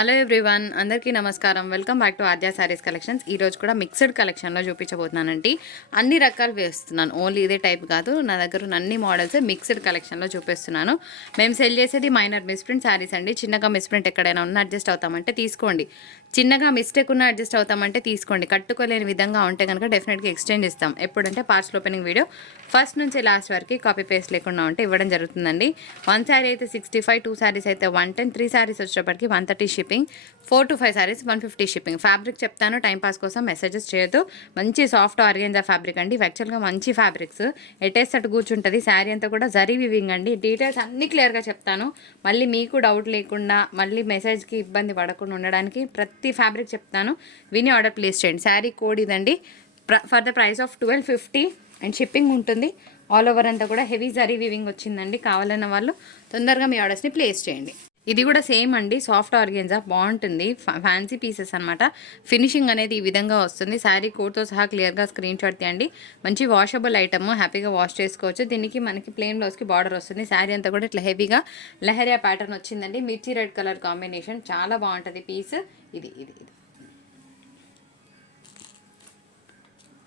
Hello everyone, అందరికీ నమస్కారం. Welcome back to Aadya saris collections. ఈరోజు కూడా మిక్స్డ్ కలెక్షన్లో చూపించబోతున్నానండి. అన్ని రకాలు వేస్తున్నాను, ఓన్లీ ఇదే టైప్ కాదు. నా దగ్గర ఉన్న అన్ని మోడల్స్ మిక్స్డ్ కలెక్షన్లో చూపిస్తున్నాను. మేము సెల్ చేసేది మైనర్ మిస్ప్రింట్ శారీస్ అండి. చిన్నగా మిస్ప్రింట్ ఎక్కడైనా ఉన్న అడ్జస్ట్ అవుతామంటే తీసుకోండి, చిన్నగా మిస్టేక్ ఉన్న అడ్జస్ట్ అవుతామంటే తీసుకోండి. కట్టుకోలేని విధంగా ఉంటే కనుక డెఫినెట్గా ఎక్స్చేంజ్ ఇస్తాం. ఎప్పుడంటే పార్సల్ ఓపెనింగ్ వీడియో ఫస్ట్ నుంచి లాస్ట్ వరకు కాపీ పేస్ట్ లేకుండా ఉంటే ఇవ్వడం జరుగుతుందండి. 1 శారీ అయితే 65, 2 శారీస్ అయితే 110, 3 శారీస్ వచ్చేటప్పటికి 130 shipping, 4 to 5 saris 150 shipping. Fabric చెప్తాను, టైంపాస్ కోసం మెసేజెస్ చేయొద్దు. మంచి సాఫ్ట్ ఆర్గెంజా ఫ్యాబ్రిక్ అండి. యాక్చువల్గా మంచి ఫ్యాబ్రిక్స్, ఎటేస్తట్టు కూర్చుంటుంది. శారీ అంతా కూడా జరీ వివింగ్ అండి. డీటెయిల్స్ అన్ని క్లియర్గా చెప్తాను, మళ్ళీ మీకు డౌట్ లేకుండా, మళ్ళీ మెసేజ్కి ఇబ్బంది పడకుండా ఉండడానికి ప్రతి ఫ్యాబ్రిక్ చెప్తాను. విని ఆర్డర్ ప్లేస్ చేయండి. శారీ కోడ్ ఇదండి, for the price of 1250 and shipping ఉంటుంది. ఆల్ ఓవర్ అంతా కూడా హెవీ జరీ వివింగ్ వచ్చిందండి. కావాలన్న వాళ్ళు తొందరగా మీ ఆర్డర్స్ని ప్లేస్ చేయండి. ఇది కూడా సేమ్ అండి, సాఫ్ట్ ఆర్గెన్జా, బాగుంటుంది. ఫ్యాన్సీ పీసెస్ అనమాట. ఫినిషింగ్ అనేది ఈ విధంగా వస్తుంది. శారీ కోడ్తో సహా క్లియర్గా స్క్రీన్ షాట్ తీయండి. మంచి వాషబుల్ ఐటమ్, హ్యాపీగా వాష్ చేసుకోవచ్చు. దీనికి మనకి ప్లెయిన్ బ్లౌజ్కి బార్డర్ వస్తుంది. శారీ అంతా కూడా ఇట్లా హెవీగా లెహరియా ప్యాటర్న్ వచ్చిందండి. మిర్చి రెడ్ కలర్ కాంబినేషన్, చాలా బాగుంటుంది పీస్. ఇది ఇది ఇది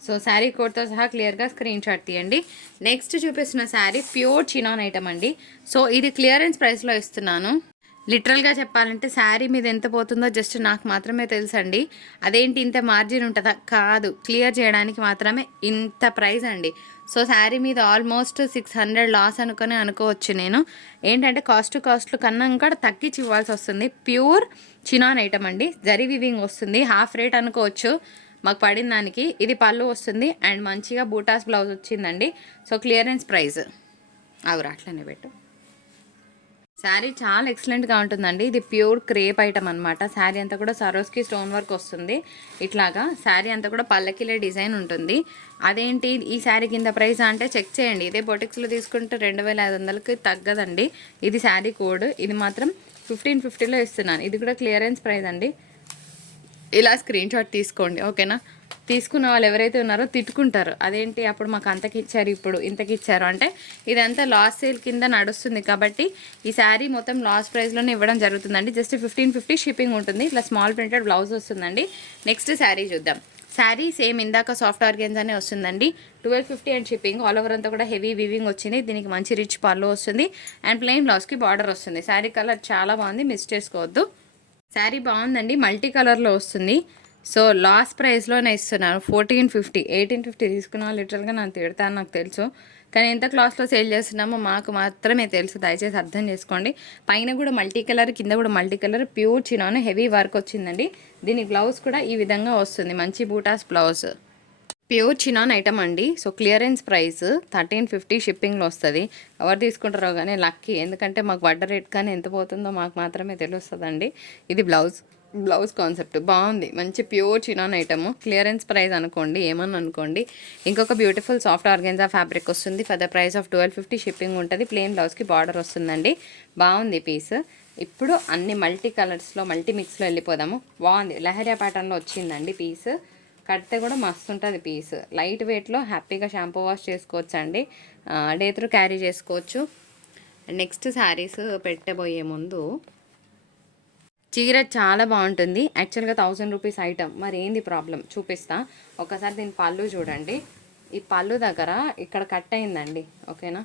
సో శారీ కోడ్తో సహా క్లియర్గా స్క్రీన్ షాట్ తీయండి. నెక్స్ట్ చూపిస్తున్న శారీ ప్యూర్ చినాన్ ఐటమ్ అండి. సో ఇది క్లియరెన్స్ ప్రైస్లో ఇస్తున్నాను. లిటరల్గా చెప్పాలంటే శారీ మీద ఎంత పోతుందో జస్ట్ నాకు మాత్రమే తెలుసండి. అదేంటి ఇంత మార్జిన్ ఉంటుందా? కాదు, క్లియర్ చేయడానికి మాత్రమే ఇంత ప్రైస్ అండి. సో శారీ మీద ఆల్మోస్ట్ 600 లాస్ అనుకోవచ్చు నేను. ఏంటంటే కాస్ట్లు కన్నా కూడా తగ్గించి ఇవ్వాల్సి వస్తుంది. ప్యూర్ చినాన్ ఐటమ్ అండి. జరీ వివింగ్ వస్తుంది. హాఫ్ రేట్ అనుకోవచ్చు మాకు పడిన దానికి. ఇది పళ్ళు వస్తుంది అండ్ మంచిగా బూటాస్ బ్లౌజ్ వచ్చిందండి. సో క్లియరెన్స్ ప్రైస్ అట్లనే పెట్టు. శారీ చాలా ఎక్సలెంట్గా ఉంటుందండి. ఇది ప్యూర్ క్రేప్ ఐటమ్ అనమాట. శారీ అంతా కూడా సరోస్కి స్టోన్ వర్క్ వస్తుంది. ఇట్లాగా శారీ అంతా కూడా పల్లకిలే డిజైన్ ఉంటుంది. అదేంటి ఈ శారీ కింద ప్రైస్ అంటే చెక్ చేయండి. ఇదే బొటిక్స్లో తీసుకుంటే 2500కి తగ్గదండి. ఇది శారీ కోడ్. ఇది మాత్రం 1550లో ఇస్తున్నాను. ఇది కూడా క్లియరెన్స్ ప్రైస్ అండి. ఇలా స్క్రీన్ షాట్ తీసుకోండి, ఓకేనా? తీసుకున్న వాళ్ళు ఎవరైతే ఉన్నారో తిట్టుకుంటారు, అదేంటి అప్పుడు మాకు అంతకి ఇచ్చారు ఇప్పుడు ఇంతకి ఇచ్చారు అంటే. ఇదంతా లాస్ సేల్ కింద నడుస్తుంది కాబట్టి ఈ శారీ మొత్తం లాస్ ప్రైస్లోనే ఇవ్వడం జరుగుతుందండి. జస్ట్ 1550 షిప్పింగ్ ఉంటుంది. ఇట్లా స్మాల్ ప్రింటెడ్ బ్లౌజ్ వస్తుందండి. నెక్స్ట్ శారీ చూద్దాం. శారీ సేమ్ ఇందాక సాఫ్ట్ ఆర్గెన్జానే వస్తుందండి. 1250 అండ్ షిప్పింగ్. ఆల్ ఓవర్ అంతా కూడా హెవీ వివింగ్ వచ్చింది. దీనికి మంచి రిచ్ పళ్ళు వస్తుంది అండ్ ప్లెయిన్ బ్లౌజ్కి బార్డర్ వస్తుంది. శారీ కలర్ చాలా బాగుంది, మిస్ చేసుకోవద్దు. శారీ బాగుందండి, మల్టీ కలర్లో వస్తుంది. సో లాస్ట్ ప్రైస్లోనే ఇస్తున్నాను 1450. 1850 తీసుకున్నా లిటరల్గా నాకు తిడతాను, నాకు తెలుసు. కానీ ఎంత క్లాస్లో సేల్ చేస్తున్నామో మాకు మాత్రమే తెలుసు. దయచేసి అర్థం చేసుకోండి. పైన కూడా మల్టీ కలర్, కింద కూడా multi colour, pure chinon heavy work వచ్చిందండి. దీని బ్లౌజ్ కూడా ఈ విధంగా వస్తుంది, మంచి buttas blouse. Pure chinon item అండి. సో క్లియరెన్స్ ప్రైస్ 1350 షిప్పింగ్లో వస్తుంది. ఎవరు తీసుకుంటారో కానీ లక్కీ, ఎందుకంటే మాకు పడ్డ రేట్ కానీ ఎంత పోతుందో మాకు మాత్రమే తెలుస్తుందండి. ఇది బ్లౌజ్ కాన్సెప్ట్ బాగుంది, మంచి pure chinon item. Clearance price అనుకోండి, ఏమని అనుకోండి. ఇంకొక బ్యూటిఫుల్ సాఫ్ట్ ఆర్గెన్జా ఫ్యాబ్రిక్ వస్తుంది. For the price of 1250 shipping ఉంటుంది. ప్లెయిన్ బ్లౌజ్కి బార్డర్ వస్తుందండి. బాగుంది పీస్. ఇప్పుడు అన్ని మల్టీ కలర్స్లో, మల్టీ మిక్స్లో వెళ్ళిపోదాము. బాగుంది, లెహరియా ప్యాటర్న్లో వచ్చిందండి పీస్. కడితే కూడా మస్తు ఉంటుంది పీస్. లైట్ వెయిట్లో హ్యాపీగా షాంపూ వాష్ చేసుకోవచ్చు అండి. డే త్రూ క్యారీ చేసుకోవచ్చు. నెక్స్ట్ శారీస్ పెట్టబోయే ముందు, చీర చాలా బాగుంటుంది. యాక్చువల్గా 1000 రూపీస్ ఐటమ్. మరి ఏంది ప్రాబ్లం చూపిస్తా. ఒకసారి దీని పళ్ళు చూడండి. ఈ పళ్ళు దగ్గర ఇక్కడ కట్ అయిందండి, ఓకేనా?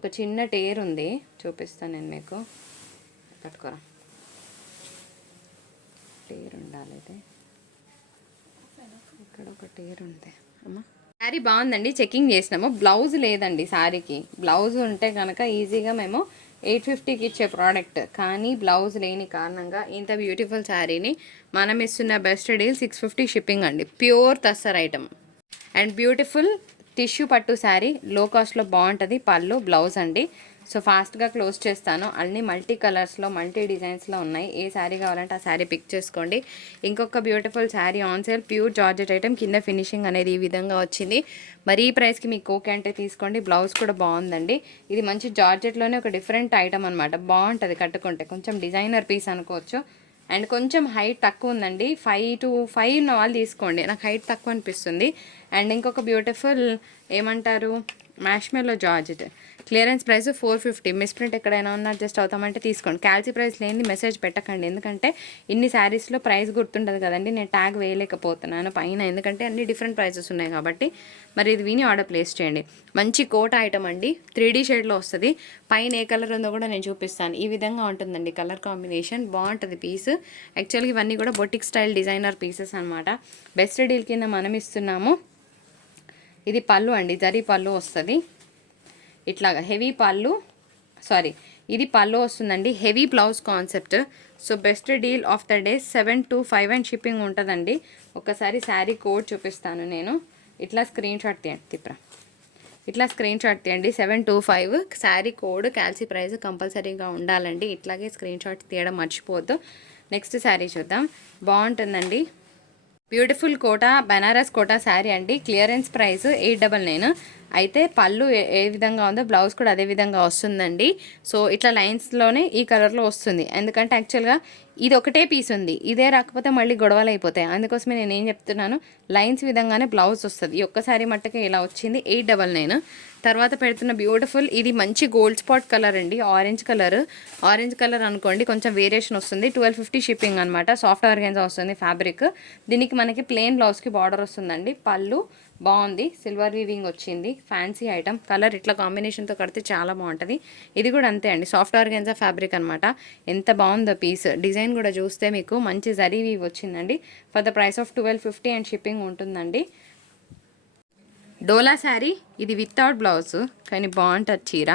ఒక చిన్న టేర్ ఉంది, చూపిస్తాను నేను మీకు. కట్టుకోరా, టేర్ ఉండాలి. అయితే ఇక్కడ ఒక టేర్ ఉంది అమ్మా. శారీ బాగుందండి, చెకింగ్ చేసినాము. బ్లౌజ్ లేదండి శారీకి. బ్లౌజ్ ఉంటే కనుక ఈజీగా మేము 850కి ఇచ్చే ప్రోడక్ట్, కానీ బ్లౌజ్ లేని కారణంగా ఇంత బ్యూటిఫుల్ శారీని మనం ఇస్తున్న బెస్ట్ డీల్ 650 షిప్పింగ్ అండి. Pure tussar item and beautiful tissue పట్టు శారీ. లో కాస్ట్లో బాగుంటుంది. పళ్ళు బ్లౌజ్ అండి. సో ఫాస్ట్గా క్లోజ్ చేస్తాను. అన్ని మల్టీ కలర్స్లో, మల్టీ డిజైన్స్లో ఉన్నాయి. ఏ శారీ కావాలంటే ఆ శారీ పిక్ చేసుకోండి. ఇంకొక beautiful sari on sale, pure georgette item. కింద ఫినిషింగ్ అనేది ఈ విధంగా వచ్చింది. మరి ఈ ప్రైస్కి మీకు ఓకే అంటే తీసుకోండి. బ్లౌజ్ కూడా బాగుందండి. ఇది మంచి జార్జెట్లోనే ఒక డిఫరెంట్ ఐటమ్ అనమాట. బాగుంటుంది కట్టుకుంటే. కొంచెం డిజైనర్ పీస్ అనుకోవచ్చు. అండ్ కొంచెం హైట్ తక్కువ ఉందండి. 5 to 5 ఉన్న వాళ్ళు తీసుకోండి, నాకు హైట్ తక్కువ అనిపిస్తుంది. అండ్ ఇంకొక బ్యూటిఫుల్ ఏమంటారు, marshmallow georgette clearance price 450. Misprint ఎక్కడైనా ఉన్నా అడ్జస్ట్ అవుతామంటే తీసుకోండి. క్యాల్సీ ప్రైస్ లేని మెసేజ్ పెట్టకండి, ఎందుకంటే ఇన్ని శారీస్లో ప్రైస్ గుర్తుండదు కదండి. నేను ట్యాగ్ వేయలేకపోతున్నాను పైన, ఎందుకంటే అన్ని డిఫరెంట్ ప్రైసెస్ ఉన్నాయి కాబట్టి. మరి ఇది విని ఆర్డర్ ప్లేస్ చేయండి. మంచి కోట్ ఐటమ్ అండి, 3D షేడ్లో వస్తుంది. పైన ఏ కలర్ ఉందో కూడా నేను చూపిస్తాను. ఈ విధంగా ఉంటుందండి కలర్ కాంబినేషన్, బాగుంటుంది పీస్. యాక్చువల్గా ఇవన్నీ కూడా బొటిక్ స్టైల్ డిజైనర్ పీసెస్ అనమాట. బెస్ట్ డీల్ కింద మనం ఇస్తున్నాము. ఇది పళ్ళు అండి, జరీ పళ్ళు వస్తుంది ఇట్లాగా, హెవీ పళ్ళు, సారీ ఇది పళ్ళు వస్తుందండి, heavy blouse concept. So best deal of the day 725 and shipping ఉంటుందండి. ఒకసారి శారీ కోడ్ చూపిస్తాను నేను. ఇట్లా స్క్రీన్ షాట్ తీయండి, తిప్రా, ఇట్లా స్క్రీన్ షాట్ తీయండి. 725 శారీ కోడ్, క్యాల్సీ ప్రైస్ కంపల్సరీగా ఉండాలండి. ఇట్లాగే స్క్రీన్ షాట్ తీయడం మర్చిపోవద్దు. నెక్స్ట్ శారీ చూద్దాం, బాగుంటుందండి. బ్యూటిఫుల్ కోటా, బనారస్ కోటా శారీ అండి. Clearance price 899. అయితే పళ్ళు ఏ విధంగా ఉందో బ్లౌజ్ కూడా అదే విధంగా వస్తుందండి. సో ఇట్లా లైన్స్లోనే ఈ కలర్లో వస్తుంది, ఎందుకంటే యాక్చువల్గా ఇది ఒకటే పీస్ ఉంది, ఇదే రాకపోతే మళ్ళీ గొడవలు అయిపోతాయి. అందుకోసమే నేను ఏం చెప్తున్నాను, లైన్స్ విధంగానే బ్లౌజ్ వస్తుంది. ఈ ఒక్కసారి మట్టుకే ఇలా వచ్చింది 899. తర్వాత పెడుతున్న బ్యూటిఫుల్, ఇది మంచి గోల్డ్ స్పాట్ కలర్ అండి, ఆరెంజ్ కలర్ అనుకోండి, కొంచెం వేరియేషన్ వస్తుంది. 1250 షిప్పింగ్ అనమాట. సాఫ్ట్ ఆర్గెన్జా వస్తుంది ఫ్యాబ్రిక్. దీనికి మనకి ప్లెయిన్ బ్లౌజ్కి బార్డర్ వస్తుందండి. పళ్ళు బాగుంది, సిల్వర్ వీవింగ్ వచ్చింది, ఫ్యాన్సీ ఐటమ్. కలర్ ఇట్లా కాంబినేషన్తో కడితే చాలా బాగుంటుంది. ఇది కూడా అంతే అండి, సాఫ్ట్ ఆర్గెన్జా ఫ్యాబ్రిక్ అనమాట. ఎంత బాగుందో పీస్. డిజైన్ కూడా చూస్తే మీకు మంచి జరీ వీవ్ వచ్చిందండి. For the price of 1250 and shipping ఉంటుందండి. డోలా శారీ, ఇది వితౌట్ బ్లౌజ్ కానీ బాగుంటుంది చీర.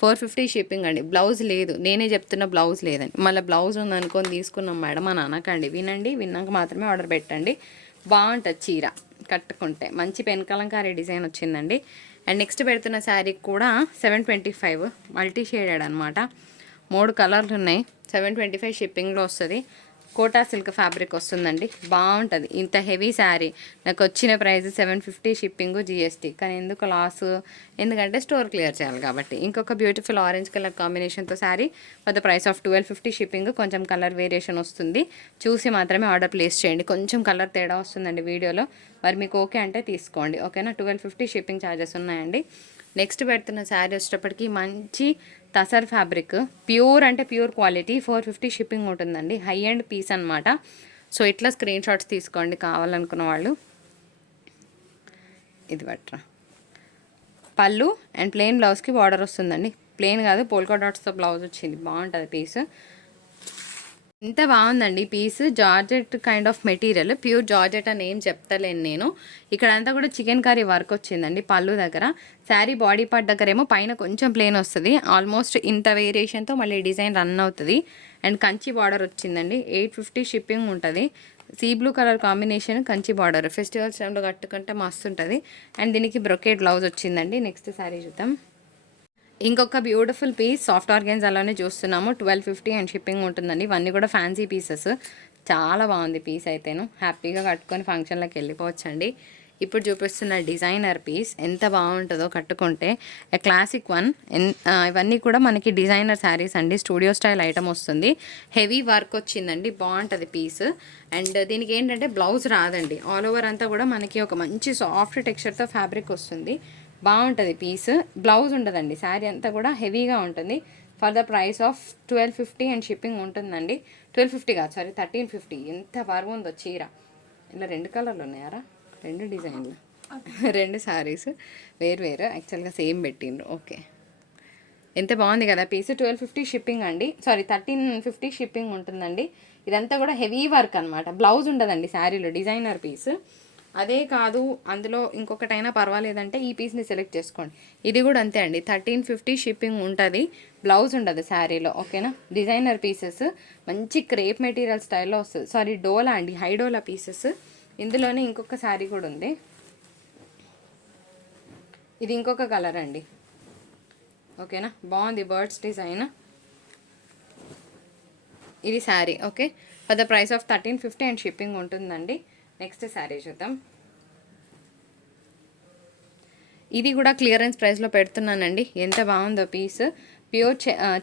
450 షిప్పింగ్ అండి. బ్లౌజ్ లేదు, నేనే చెప్తున్నా బ్లౌజ్ లేదని. మళ్ళీ బ్లౌజ్ ఉంది అనుకొని తీసుకున్నాం మేడం అని అనకండి. వినండి, విన్నాక మాత్రమే ఆర్డర్ పెట్టండి. బాగుంటుంది చీర కట్టుకుంటే. మంచి పెన్ కలంకారీ డిజైన్ వచ్చిందండి. అండ్ నెక్స్ట్ పెడుతున్న శారీ కూడా 725 మల్టీ షేడెడ్ అనమాట. 3 కలర్లు ఉన్నాయి. 725 షిప్పింగ్లో వస్తుంది. కోటా సిల్క్ ఫ్యాబ్రిక్ వస్తుందండి, బాగుంటుంది. ఇంత హెవీ శారీ నాకు వచ్చిన ప్రైస్ 750 షిప్పింగ్ GST. కానీ ఎందుకు లాస్, ఎందుకంటే స్టోర్ క్లియర్ చేయాలి కాబట్టి. ఇంకొక బ్యూటిఫుల్ ఆరెంజ్ కలర్ కాంబినేషన్తో sari for the price of 1250 shipping. కొంచెం కలర్ వేరియేషన్ వస్తుంది, చూసి మాత్రమే ఆర్డర్ ప్లేస్ చేయండి. కొంచెం కలర్ తేడా వస్తుందండి వీడియోలో, మరి మీకు ఓకే అంటే తీసుకోండి, ఓకేనా. 1250 షిప్పింగ్ ఛార్జెస్ ఉన్నాయండి. నెక్స్ట్ పెడుతున్న శారీ వచ్చేటప్పటికి మంచి తసర్ ఫ్యాబ్రిక్, ప్యూర్ అంటే ప్యూర్ క్వాలిటీ. 450 షిప్పింగ్ ఉంటుందండి. హై అండ్ పీస్ అనమాట. సో ఇట్లా స్క్రీన్ షాట్స్ తీసుకోండి కావాలనుకున్న వాళ్ళు. ఇది బట్రా, పళ్ళు అండ్ ప్లెయిన్ బ్లౌజ్కి బార్డర్ వస్తుందండి. ప్లెయిన్ కాదు, పోల్కా డాట్స్తో బ్లౌజ్ వచ్చింది, బాగుంటుంది పీస్. ఎంత బాగుందండి piece. Georgette kind of material, pure georgette అని ఏం చెప్తలేను నేను. ఇక్కడ అంతా కూడా చికెన్ కర్రీ వర్క్ వచ్చిందండి పళ్ళు దగ్గర. శారీ బాడీ పార్ట్ దగ్గర ఏమో పైన కొంచెం ప్లెయిన్ వస్తుంది. ఆల్మోస్ట్ ఇంత వేరియేషన్తో మళ్ళీ డిజైన్ రన్ అవుతుంది. అండ్ కంచి బార్డర్ వచ్చిందండి. 850 షిప్పింగ్ ఉంటుంది. Sea blue colour combination, Kanchi border. Festivals టైంలో కట్టుకుంటే మస్తు ఉంటుంది. అండ్ దీనికి బ్రొకేట్ బ్లౌజ్ వచ్చిందండి. నెక్స్ట్ శారీ చూద్దాం. ఇంకొక బ్యూటిఫుల్ పీస్ సాఫ్ట్ ఆర్గెన్జాలోనే చూస్తున్నాము. 1250 అండ్ షిప్పింగ్ ఉంటుందండి. ఇవన్నీ కూడా ఫ్యాన్సీ పీసెస్. చాలా బాగుంది పీస్ అయితేను. హ్యాపీగా కట్టుకొని ఫంక్షన్లోకి వెళ్ళిపోవచ్చండి. ఇప్పుడు చూపిస్తున్న డిజైనర్ పీస్ ఎంత బాగుంటుందో కట్టుకుంటే. Classic one. ఇవన్నీ కూడా మనకి డిజైనర్ శారీస్ అండి. స్టూడియో స్టైల్ ఐటమ్ వస్తుంది. హెవీ వర్క్ వచ్చిందండి, బాగుంటుంది పీస్. అండ్ దీనికి ఏంటంటే బ్లౌజ్ రాదండి. ఆల్ ఓవర్ అంతా కూడా మనకి ఒక మంచి సాఫ్ట్ టెక్స్చర్తో ఫ్యాబ్రిక్ వస్తుంది. బాగుంటుంది పీస్. బ్లౌజ్ ఉండదండి. శారీ అంతా కూడా హెవీగా ఉంటుంది. For the price of 1250 and shipping ఉంటుందండి. 1250 కాదు, సారీ 1350. ఎంత బాగుందో చీర. ఇలా 2 కలర్లు ఉన్నాయారా, 2 డిజైన్లు, 2 శారీస్ వేరు యాక్చువల్గా సేమ్ పెట్టిండ్రు. ఓకే, ఎంత బాగుంది కదా పీస్. 1250 షిప్పింగ్ అండి, సారీ 1350 షిప్పింగ్ ఉంటుందండి. ఇదంతా కూడా హెవీ వర్క్ అనమాట. బ్లౌజ్ ఉండదండి శారీలో, డిజైనర్ పీస్. అదే కాదు అందులో ఇంకొకటైనా పర్వాలేదంటే ఈ పీస్ని సెలెక్ట్ చేసుకోండి. ఇది కూడా అంతే అండి, 1350 షిప్పింగ్ ఉంటుంది. బ్లౌజ్ ఉండదు శారీలో, ఓకేనా. డిజైనర్ పీసెస్ మంచి క్రేప్ మెటీరియల్ స్టైల్లో వస్తుంది. సారీ డోలా అండి, హై డోలా పీసెస్. ఇందులోనే ఇంకొక శారీ కూడా ఉంది. ఇది ఇంకొక కలర్ అండి, ఓకేనా. బాగుంది బర్డ్స్ డిజైన్. ఇది sari, okay. For the price of 1350 and shipping ఉంటుందండి. నెక్స్ట్ శారీ చూద్దాం. ఇది కూడా క్లియరెన్స్ ప్రైస్లో పెడుతున్నానండి. ఎంత బాగుందో piece. Pure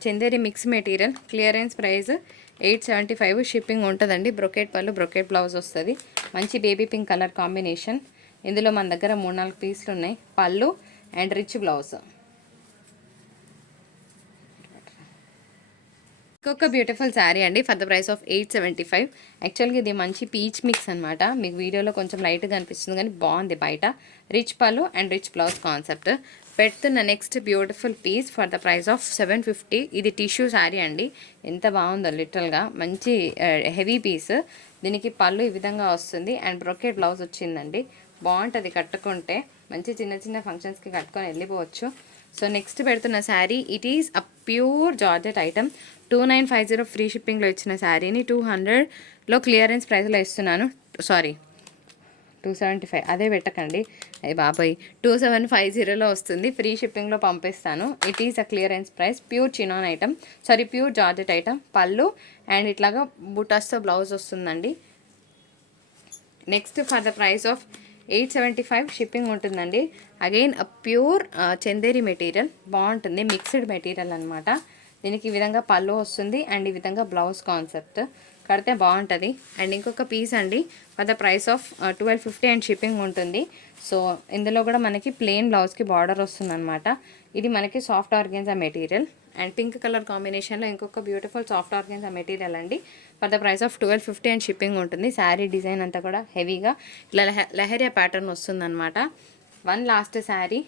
Chanderi mix material. Clearance price 875 shipping ఉంటుందండి. బ్రొకెట్ పళ్ళు, బ్రొకెట్ బ్లౌజ్ వస్తుంది. మంచి బేబీ పింక్ కలర్ కాంబినేషన్. ఇందులో మన దగ్గర 3-4 పీసులు ఉన్నాయి. పళ్ళు అండ్ రిచ్ బ్లౌజ్. ఇంకొక బ్యూటిఫుల్ శారీ అండి ఫర్ ద ప్రైస్ ఆఫ్ 875. యాక్చువల్గా ఇది మంచి పీచ్ మిక్స్ అనమాట. మీకు వీడియోలో కొంచెం లైట్గా అనిపిస్తుంది కానీ బాగుంది బయట. రిచ్ పళ్ళు అండ్ రిచ్ బ్లౌజ్ కాన్సెప్ట్. పెడుతున్న next beautiful piece for the price of 750. ఇది టిష్యూ శారీ అండి. ఎంత బాగుందో లిటరల్గా మంచి హెవీ పీస్. దీనికి పళ్ళు ఈ విధంగా వస్తుంది అండ్ బ్రొకెట్ బ్లౌజ్ వచ్చిందండి. బాగుంటుంది కట్టుకుంటే. మంచి చిన్న చిన్న ఫంక్షన్స్కి కట్టుకొని వెళ్ళిపోవచ్చు. సో నెక్స్ట్ పెడుతున్న sari it is a pure georgette item. 2950 free షిప్పింగ్లో ఇచ్చిన శారీని 200లో క్లియరెన్స్ ప్రైస్లో ఇస్తున్నాను. సారీ 275 అదే పెట్టకండి అయ్యి బాబాయ్. 2750లో వస్తుంది. ఫ్రీ షిప్పింగ్లో పంపిస్తాను. It is a clearance price. Pure chinon item, sorry pure georgette item. పళ్ళు అండ్ ఇట్లాగా బుటాస్తో బ్లౌజ్ వస్తుందండి. Next for the price of 875 shipping ఉంటుందండి. Again pure Chanderi material. బాగుంటుంది, మిక్స్డ్ మెటీరియల్ అనమాట. దీనికి ఈ విధంగా పళ్ళు వస్తుంది అండ్ ఈ విధంగా బ్లౌజ్ కాన్సెప్ట్. కడితే బాగుంటుంది. అండ్ ఇంకొక పీస్ అండి for the price of 1250 and shipping ఉంటుంది. సో ఇందులో కూడా మనకి ప్లెయిన్ బ్లౌజ్కి బార్డర్ వస్తుంది అనమాట. ఇది మనకి soft organza material and pink colour కాంబినేషన్లో ఇంకొక బ్యూటిఫుల్ సాఫ్ట్ ఆర్గెన్జా మెటీరియల్ అండి for the price of 1250 and shipping ఉంటుంది. శారీ డిజైన్ అంతా కూడా హెవీగా ఇలా లహరియా ప్యాటర్న్ వస్తుందన్నమాట. One last sari.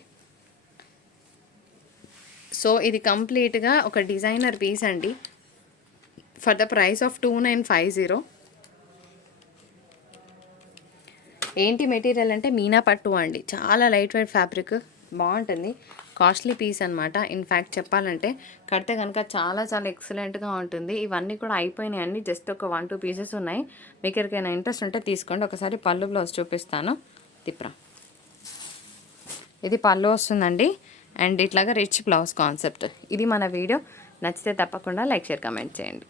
సో ఇది కంప్లీట్గా ఒక డిజైనర్ పీస్ అండి ఫర్ ద ప్రైస్ ఆఫ్ 2950. ఏంటి మెటీరియల్ అంటే మీనా పట్టు అండి. చాలా లైట్ వెయిట్ ఫ్యాబ్రిక్, బాగుంటుంది. కాస్ట్లీ పీస్ అనమాట. ఇన్ఫ్యాక్ట్ చెప్పాలంటే కడితే కనుక చాలా చాలా ఎక్సలెంట్గా ఉంటుంది. ఇవన్నీ కూడా అయిపోయినాయి అండి. జస్ట్ ఒక 1-2 పీసెస్ ఉన్నాయి. మీకు ఎవరికైనా ఇంట్రెస్ట్ ఉంటే తీసుకోండి. ఒకసారి పళ్ళు బ్లౌజ్ చూపిస్తాను. తిప్రా, ఇది పళ్ళు వస్తుందండి అండ్ ఇట్లాగా రిచ్ బ్లౌజ్ కాన్సెప్ట్. ఇది మన వీడియో. నచ్చితే తప్పకుండా లైక్, షేర్, కమెంట్ చేయండి.